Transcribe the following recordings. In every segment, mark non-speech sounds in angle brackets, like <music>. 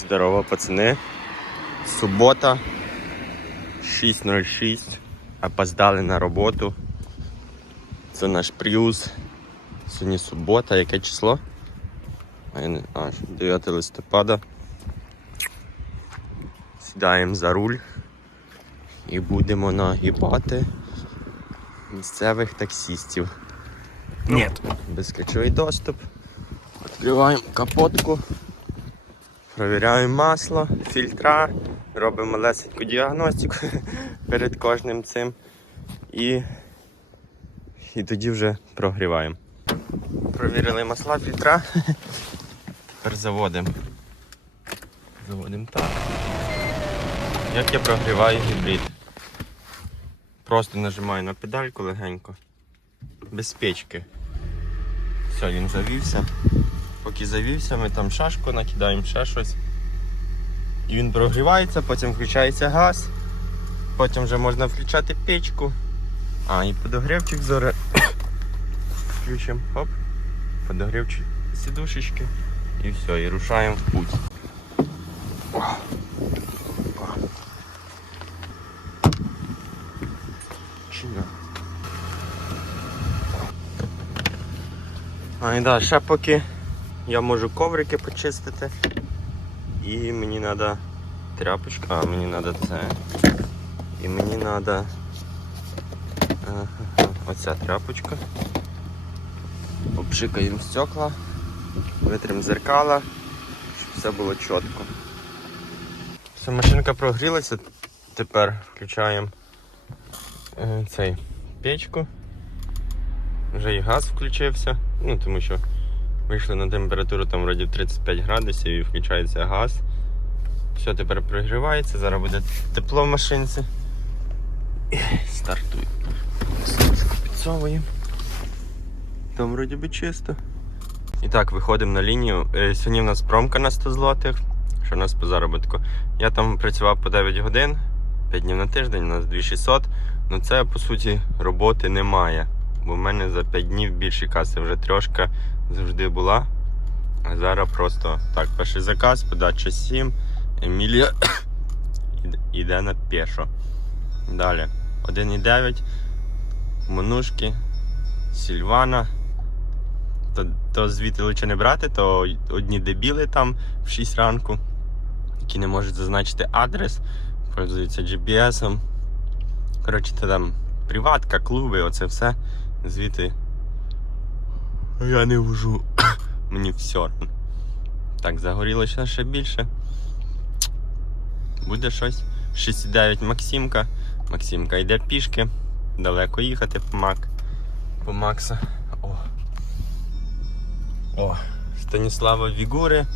Здорово, пацани. Субота 6.06. Опоздали на роботу. Це наш Prius. Сьогодні субота, яке число? А, я не... а 9 листопада. Сідаємо за руль і будемо нагибати місцевих таксістів. Ні. Безключовий доступ. Відкриваємо капотку. Провіряємо масло, фільтра, робимо малесеньку діагностику <laughs> перед кожним цим і, і тоді вже прогріваємо. Провірили масла, фільтра. Тепер заводимо. Заводимо так. Як я прогріваю гібрид? Просто нажимаю на педальку легенько, без печки. Все, він завівся. Поки завівся, ми там шашку накидаємо ще щось. І він прогрівається, потім включається газ, потім вже можна включати печку. А, і подогрівчик зараз <coughs> включимо. Оп. Подогрівчик сідушечки. І все, і рушаємо в путь. А і да, ще поки я можу коврики почистити. І мені треба тряпочка, а мені треба це. І мені треба оця тряпочка. Обшикаємо стекла, витримо зеркала, щоб все було чітко. Все, машинка прогрілася, тепер включаємо е, цей печку. Вже і газ включився, ну тому що вийшли на температуру там вроді 35 градусів і включається газ. Все тепер прогрівається, зараз буде тепло в машинці. І. Сонечко підсовуємо. Там вроді би чисто. І так, виходимо на лінію. Е, Сьогодні в нас промка на 100 злотих, що у нас по заробітку. Я там працював по 9 годин, 5 днів на тиждень, у нас 2600. Ну це по суті роботи немає. Бо в мене за 5 днів більше каси вже трошка завжди була. А зараз просто так, перший заказ, подача 7. Емілія <coughs> іде на пешо. Далі 1,9. Монушки, Сільвана. То, то звідти лучше не брати, то одні дебіли там в 6 ранку, які не можуть зазначити адрес, пользуються GPS. Коротше, це там приватка, клуби, оце все. Звідти я не вожу. <coughs> Мені все. Так, загорілося ще більше. Буде щось. 6,9 Максимка. Максимка йде пішки. Далеко їхати по Мак. По Макса. О. О. Станіслава Вігури.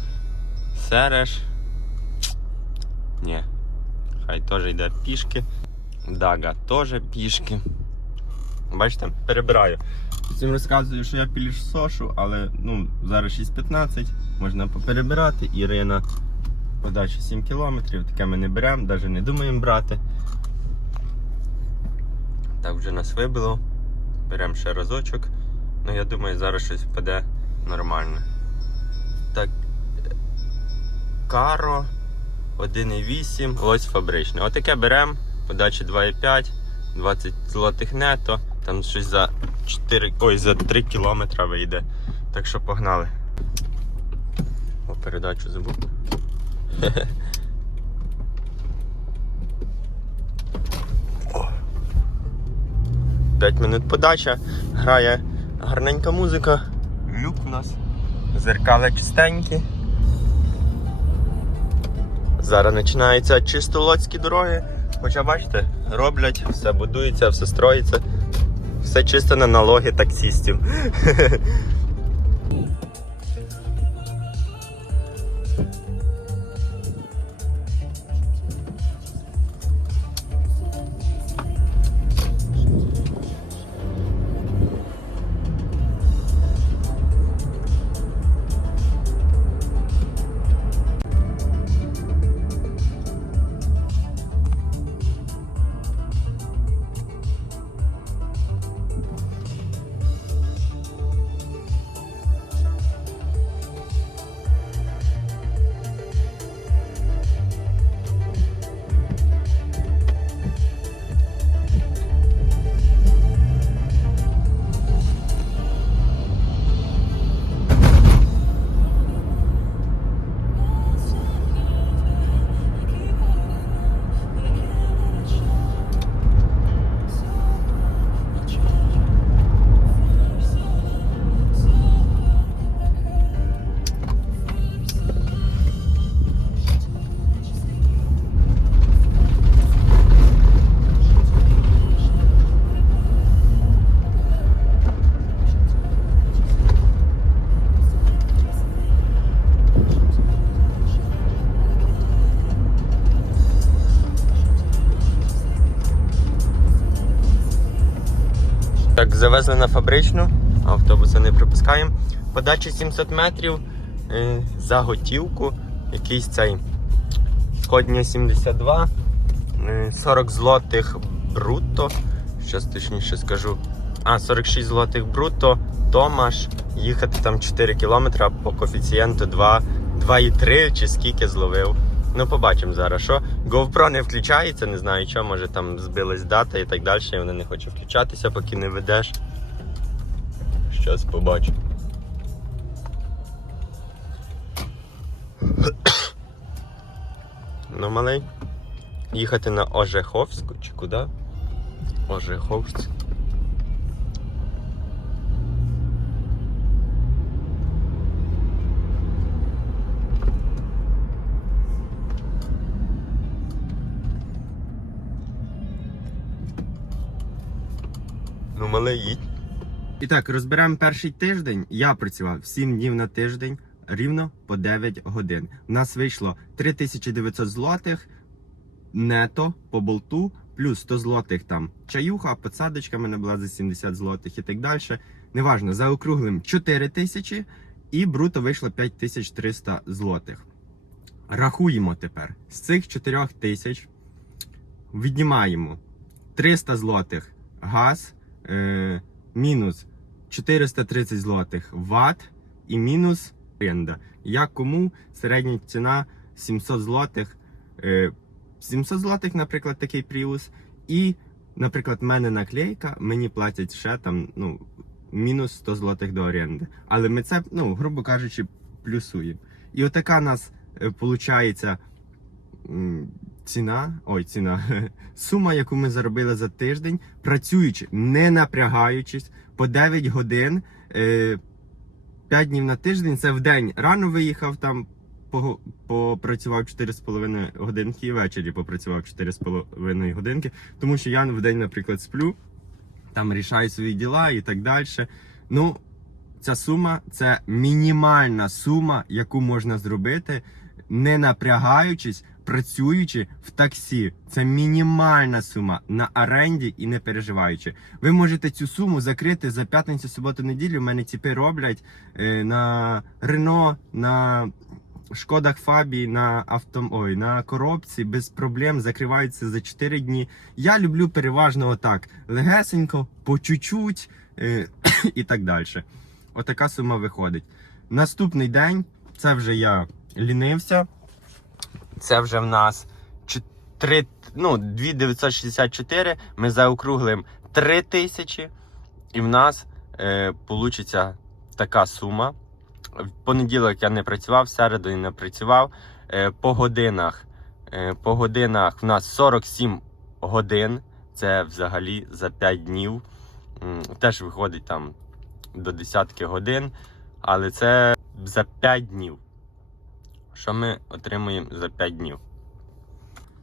Сереш. Ні. Хай теж йде пішки. Дага теж пішки. Бачите, перебираю. Всім розказую, що я піліш сошу, але ну, зараз 6.15, можна поперебирати. Ірина подача 7 кілометрів, таке ми не беремо, навіть не думаємо брати. Так вже нас вибило. Беремо ще разочок. Ну я думаю, зараз щось впаде нормально. Так. Каро 1,8, ось фабричне. Отаке беремо, подача 2,5, 20 злотих нето, там щось за 4, ой, за 3 кілометри вийде. Так що погнали. О, передачу забув. О. 5 минут подача, грає гарненька музика. Люк у нас. Зеркала чистенькі. Зараз починаються чистолоцькі дороги. Хоча бачите, роблять, все будується, все строїться. Все чисто на налоги таксістів. <laughs> Так, завезли на фабричну, автобуси не пропускаємо. Подача 700 метрів е, за готівку. Якийсь цей Кодня 72, е, 40 злотих брутто. Щас точніше скажу. А, 46 злотих брутто. Томаш. Їхати там 4 кілометри, по коефіцієнту 2, 2,3 чи скільки зловив. Ну, побачимо зараз, що. GoPro не включається, не знаю що, може там збилась дата і так далі. І вона не хоче включатися, поки не ведеш. Щас побачу. <coughs> Ну, малий. Їхати на Ожеховську чи куди? Ожеховськ. Малий, їдь. І так, розберемо перший тиждень. Я працював 7 днів на тиждень, рівно по 9 годин. У нас вийшло 3900 злотих нето по болту, плюс 100 злотих там чаюха, подсадочка мене була за 70 злотих і так далі. Неважно, заокруглим 4 тисячі і бруто вийшло 5300 злотих. Рахуємо тепер з цих 4 тисяч віднімаємо 300 злотих газ, е, мінус 430 злотих ват і мінус оренда. Як кому середня ціна 700 злотих. Е, 700 злотих, наприклад, такий Prius. І, наприклад, в мене наклейка, мені платять ще там, ну, мінус 100 злотих до оренди. Але ми це, ну, грубо кажучи, плюсуємо. І отака у нас виходить ціна, ой, ціна, <laughs> сума, яку ми заробили за тиждень, працюючи, не напрягаючись, по 9 годин, е, 5 днів на тиждень, це в день. Рано виїхав там, по- попрацював 4,5 годинки і ввечері попрацював 4,5 годинки, тому що я в день, наприклад, сплю, там рішаю свої діла і так далі. Ну, ця сума це мінімальна сума, яку можна зробити, не напрягаючись, працюючи в таксі. Це мінімальна сума на оренді і не переживаючи. Ви можете цю суму закрити за п'ятницю, суботу, неділю. У мене ціпи роблять е, на Рено, на Шкодах Фабі, на авто... Ой, на коробці без проблем закриваються за 4 дні. Я люблю переважно отак: легесенько, по чуть-чуть е, <coughs> і так далі. Отака сума виходить. Наступний день це вже я лінився. Це вже в нас 3, ну, 2964. Ми заокруглим 3000. І в нас е, така сума. В понеділок я не працював, в середу не працював. Е, по годинах. Е, по годинах в нас 47 годин. Це взагалі за 5 днів. Теж виходить там до десятки годин. Але це за 5 днів. Що ми отримуємо за 5 днів?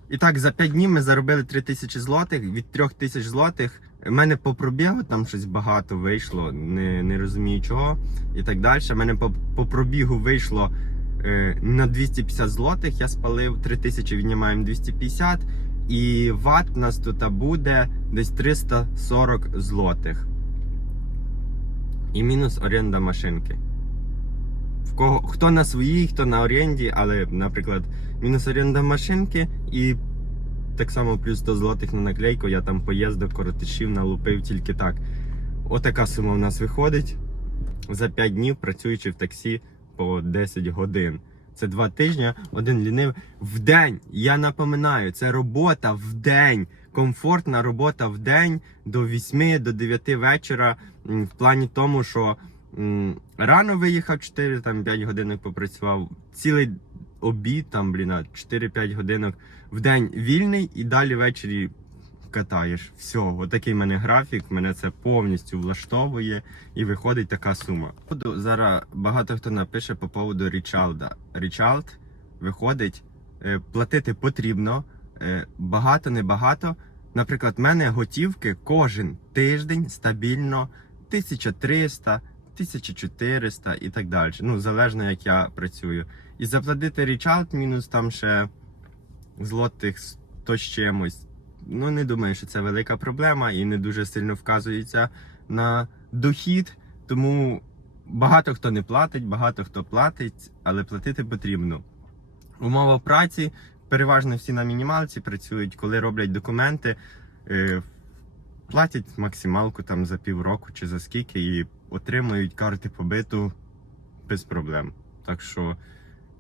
І так, за 5 днів ми заробили 3 тисячі злотих. Від 3 тисяч злотих в мене по пробігу там щось багато вийшло, не, не розумію чого і так далі. У мене по, по пробігу вийшло е, на 250 злотих. Я спалив 3 тисячі, віднімаємо 250. І ват у нас тут буде десь 340 злотих. І мінус оренда машинки. Кого хто на своїй, хто на оренді, але, наприклад, мінус оренда машинки і так само плюс 100 злотих на наклейку. Я там поїздок, коротишів налупив тільки так. Отака сума в нас виходить за 5 днів, працюючи в таксі по 10 годин. Це два тижні, один лінив в день. Я напоминаю, це робота в день. Комфортна робота в день до 8 до 9 вечора. В плані тому, що рано виїхав 4 там 5 годинок попрацював. Цілий обід, там, блін, а 4-5 годинок в день вільний і далі ввечері катаєш. Все, отакий в мене графік, мене це повністю влаштовує і виходить така сума. Зараз багато хто напише по поводу Річалда. Річалд виходить, е, платити потрібно, е, багато, небагато. Наприклад, в мене готівки кожен тиждень стабільно 1300, 1400 і так далі. Ну, залежно як я працюю. І заплатити річалд мінус там ще злотих 100 з чимось. Ну, не думаю, що це велика проблема і не дуже сильно вказується на дохід, тому багато хто не платить, багато хто платить, але платити потрібно. Умова праці переважно всі на мінімалці працюють, коли роблять документи, е, платять максималку там за півроку чи за скільки і отримують карти побиту без проблем. Так що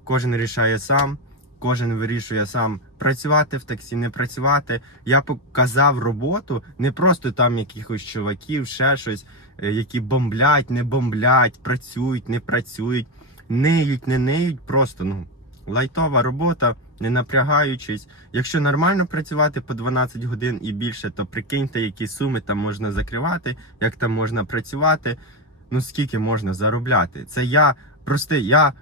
кожен рішає сам, кожен вирішує сам працювати в таксі, не працювати. Я показав роботу не просто там якихось чуваків, ще щось, е, які бомблять, не бомблять, працюють, не працюють, неють, не неють. Просто ну лайтова робота, не напрягаючись. Якщо нормально працювати по 12 годин і більше, то прикиньте, які суми там можна закривати, як там можна працювати. Ну скільки можна заробляти? Це я простий, я,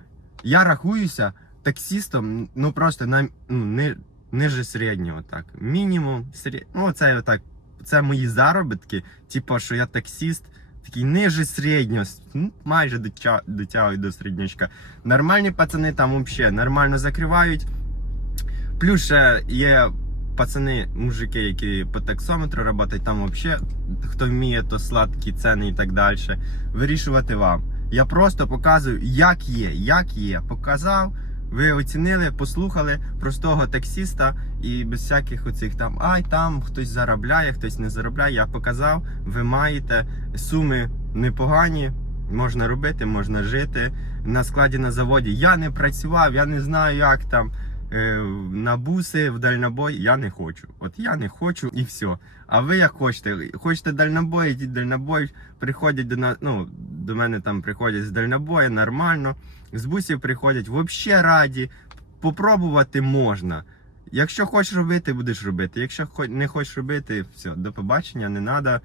я рахуюся таксістом, ну просто на ну, ни, ниже середнього, так. Мінімум серед... ну це отак. Це мої заробітки, типу, що я таксіст, такий ниже середнього, ну, майже дотя- дотягую до середнячка. Нормальні пацани там взагалі нормально закривають. Плюс ще є пацани, мужики, які по таксометру працюють, там взагалі, хто вміє, то сладкі ціни і так далі. Вирішувати вам. Я просто показую, як є, як є. Показав, ви оцінили, послухали простого таксіста і без всяких оцих там ай, там хтось заробляє, хтось не заробляє. Я показав, ви маєте суми непогані. Можна робити, можна жити на складі на заводі. Я не працював, я не знаю, як там на буси в дальнобой. Я не хочу. От я не хочу і все. А ви як хочете? Хочете дальнобой, йдіть дальнобой, приходять до нас. Ну до мене там приходять з дальнобою, нормально. З бусів приходять взагалі раді. Попробувати можна. Якщо хочеш робити, будеш робити. Якщо не хочеш робити, все, до побачення, не треба.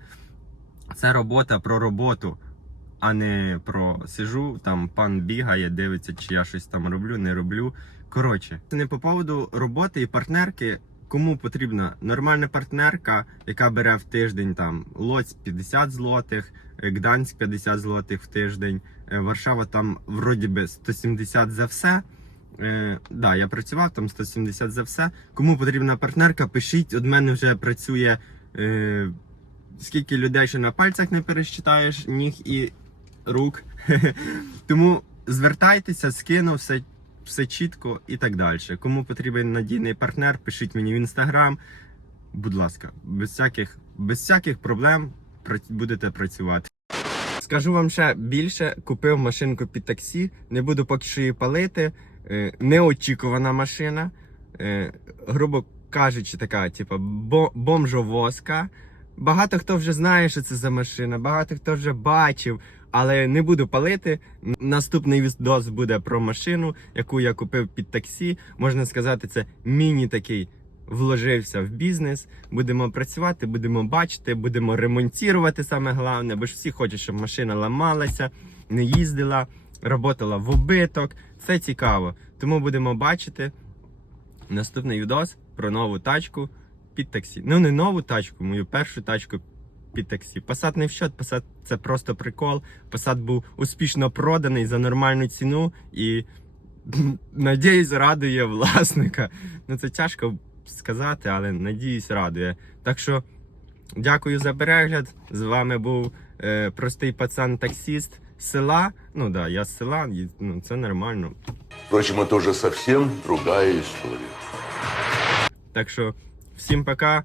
Це робота про роботу, а не про сижу, там пан бігає, дивиться, чи я щось там роблю, не роблю. Коротше, не по поводу роботи і партнерки. Кому потрібна нормальна партнерка, яка бере в тиждень там Лоць 50 злотих, е, Гданськ 50 злотих в тиждень, е, Варшава там вроді би 170 за все. Е, да, я працював там 170 за все. Кому потрібна партнерка, пишіть. От мене вже працює е, скільки людей ще на пальцях не пересчитаєш, ніг і рук. <laughs> Тому звертайтеся, скину все, все чітко і так далі. Кому потрібен надійний партнер, пишіть мені в інстаграм. Будь ласка, без всяких, без всяких проблем будете працювати. Скажу вам ще більше, купив машинку під таксі, не буду поки що її палити. Е, неочікувана машина. Е, грубо кажучи, така, типу, бо- бомжовозка. Багато хто вже знає, що це за машина, багато хто вже бачив, але не буду палити. Наступний відос буде про машину, яку я купив під таксі. Можна сказати, це міні такий вложився в бізнес. Будемо працювати, будемо бачити, будемо ремонтувати саме головне, бо ж всі хочуть, щоб машина ламалася, не їздила, працювала в убиток. Це цікаво. Тому будемо бачити наступний відос про нову тачку під таксі. Ну, не нову тачку, мою першу тачку під таксі. Passat не в счет, Passat це просто прикол. Passat був успішно проданий за нормальну ціну і, <laughs> надіюсь, радує власника. Ну, це тяжко сказати, але надіюсь, радує. Так що дякую за перегляд. З вами був е, простий пацан-таксіст з села. Ну так, да, я з села, і, ну, це нормально. Впрочем, это уже совсем другая история. Так що всім пока,